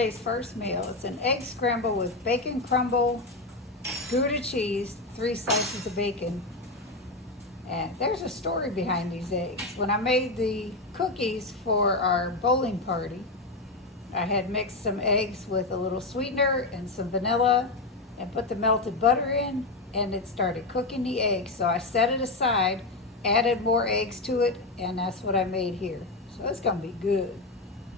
Sunday's first meal. It's an egg scramble with bacon crumble, Gouda cheese, 3 slices of bacon. And there's a story behind these eggs. When I made the cookies for our bowling party, I had mixed some eggs with a little sweetener and some vanilla and put the melted butter in, and it started cooking the eggs. So I set it aside, added more eggs to it, and that's what I made here. So it's gonna be good.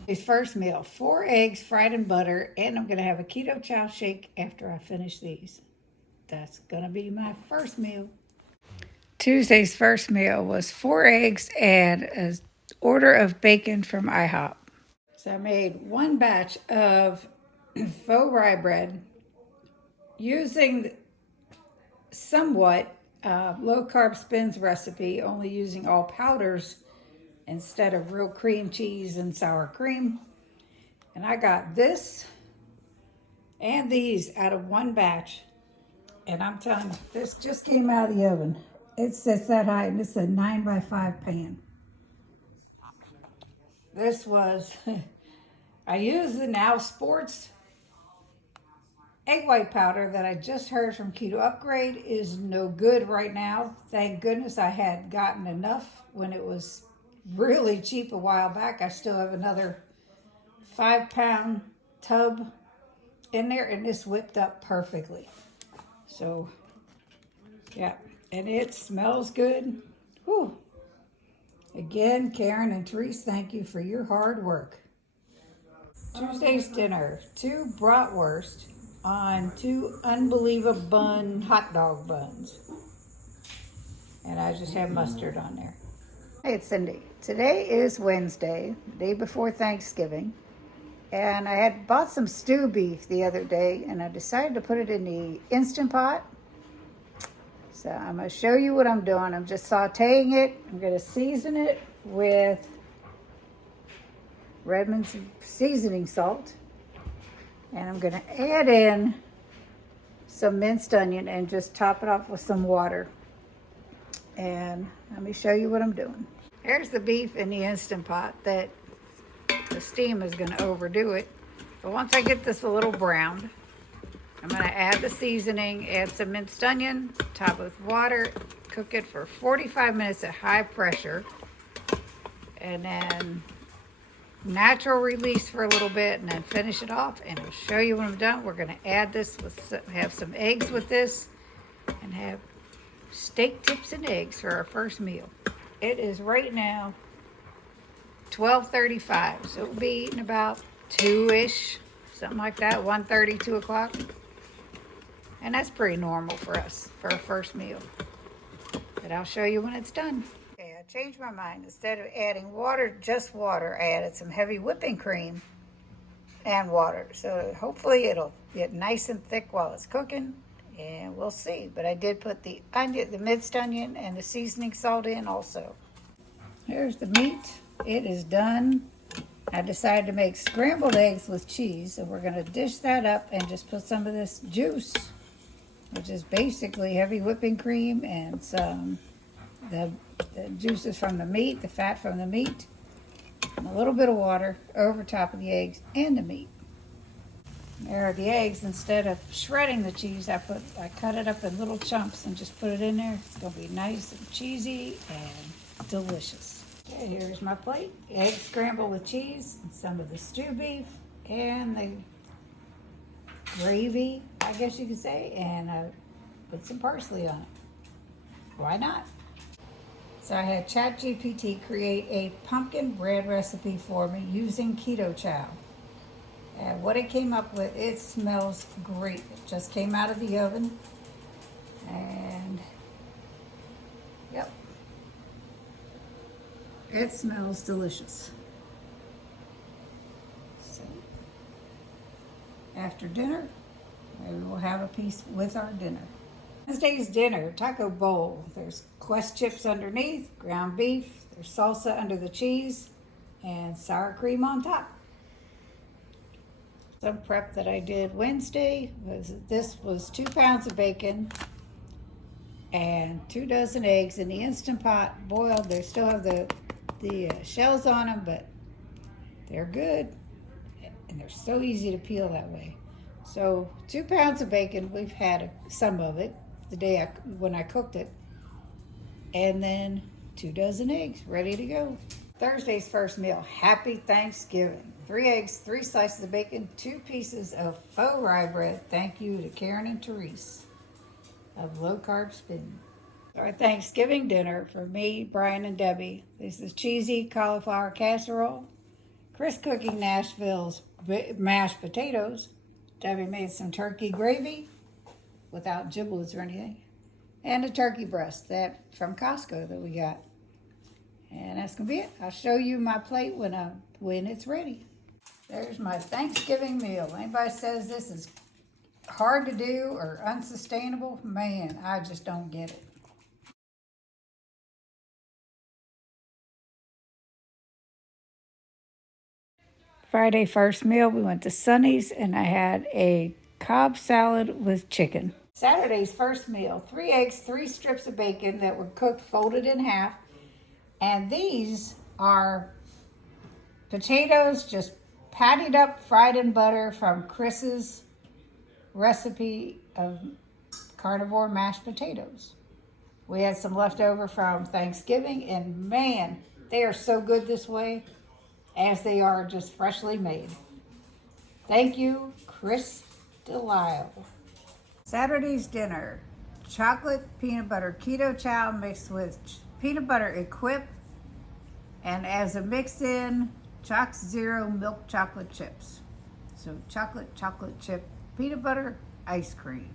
His first meal, 4 eggs fried in butter, and I'm gonna have a keto chow shake after I finish these. That's gonna be my first meal. Tuesday's first meal was 4 eggs and an order of bacon from IHOP. So I made 1 batch of faux rye bread using somewhat low carb spins recipe, only using all powders instead of real cream cheese and sour cream. And I got this and these out of 1 batch. And I'm telling you, this just came out of the oven. It sits that high, and it's a 9x5 pan. This was, I use the Now Sports egg white powder that I just heard from Keto Upgrade is no good right now. Thank goodness I had gotten enough when it was really cheap a while back. I still have another 5-pound tub in there, and this whipped up perfectly. So, yeah, and it smells good. Whew. Again, Karen and Therese, thank you for your hard work. Tuesday's dinner, 2 bratwurst on 2 unbelievable bun hot dog buns. And I just have mustard on there. Hey, it's Cindy. Today is Wednesday, the day before Thanksgiving. And I had bought some stew beef the other day, and I decided to put it in the Instant Pot. So I'm going to show you what I'm doing. I'm just sauteing it. I'm going to season it with Redmond's seasoning salt. And I'm going to add in some minced onion and just top it off with some water. And let me show you what I'm doing. Here's the beef in the Instant Pot that the steam is going to overdo it. But once I get this a little browned, I'm going to add the seasoning, add some minced onion, top it with water, cook it for 45 minutes at high pressure, and then natural release for a little bit, and then finish it off, and I'll show you when I'm done. We're going to add this, have some eggs with this, and have steak tips and eggs for our first meal. It is right now 12:35, so it'll be eating about 2-ish, something like that, 1:30, 2 o'clock. And that's pretty normal for us for our first meal. But I'll show you when it's done. Okay, I changed my mind. Instead of adding water, just water, I added some heavy whipping cream and water. So hopefully it'll get nice and thick while it's cooking, and we'll see. But I did put the onion, the minced onion, and the seasoning salt in also. Here's the meat. It is done. I decided to make scrambled eggs with cheese, so we're going to dish that up and just put some of this juice, which is basically heavy whipping cream and some the juices from the meat, the fat from the meat, and a little bit of water over top of the eggs and the meat. There are the eggs. Instead of shredding the cheese, I cut it up in little chunks and just put it in there. It's going to be nice and cheesy and delicious. Okay, here's my plate. Egg scrambled with cheese, and some of the stew beef, and the gravy, I guess you could say, and I put some parsley on it. Why not? So I had ChatGPT create a pumpkin bread recipe for me using Keto Chow. And what it came up with, it smells great. It just came out of the oven. And, yep. It smells delicious. So, after dinner, maybe we'll have a piece with our dinner. Wednesday's dinner, taco bowl. There's Quest chips underneath, ground beef, there's salsa under the cheese, and sour cream on top. Some prep that I did Wednesday was 2 pounds of bacon and 2 dozen eggs in the Instant Pot, boiled. They still have the shells on them, but they're good. and they're so easy to peel that way. So 2 pounds of bacon, we've had some of it the day when I cooked it, and then 2 dozen eggs ready to go. Thursday's first meal, happy Thanksgiving. 3 eggs, 3 slices of bacon, 2 pieces of faux rye bread. Thank you to Karen and Therese of Low Carb Spin. Our Thanksgiving dinner for me, Brian, and Debbie. This is cheesy cauliflower casserole. Chris cooking Nashville's mashed potatoes. Debbie made some turkey gravy without giblets or anything. And a turkey breast from Costco that we got. And that's gonna be it. I'll show you my plate when it's ready. There's my Thanksgiving meal. Anybody says this is hard to do or unsustainable, man, I just don't get it. Friday first meal, we went to Sonny's and I had a Cobb salad with chicken. Saturday's first meal, 3 eggs, 3 strips of bacon that were cooked, folded in half. And these are potatoes just pattied up, fried in butter from Chris's recipe of carnivore mashed potatoes. We had some leftover from Thanksgiving, and man, they are so good this way, as they are just freshly made. Thank you, Chris Delisle. Saturday's dinner, chocolate peanut butter keto chow mixed with peanut butter equip, and as a mix-in, Choc Zero milk chocolate chips. So chocolate chip, peanut butter, ice cream.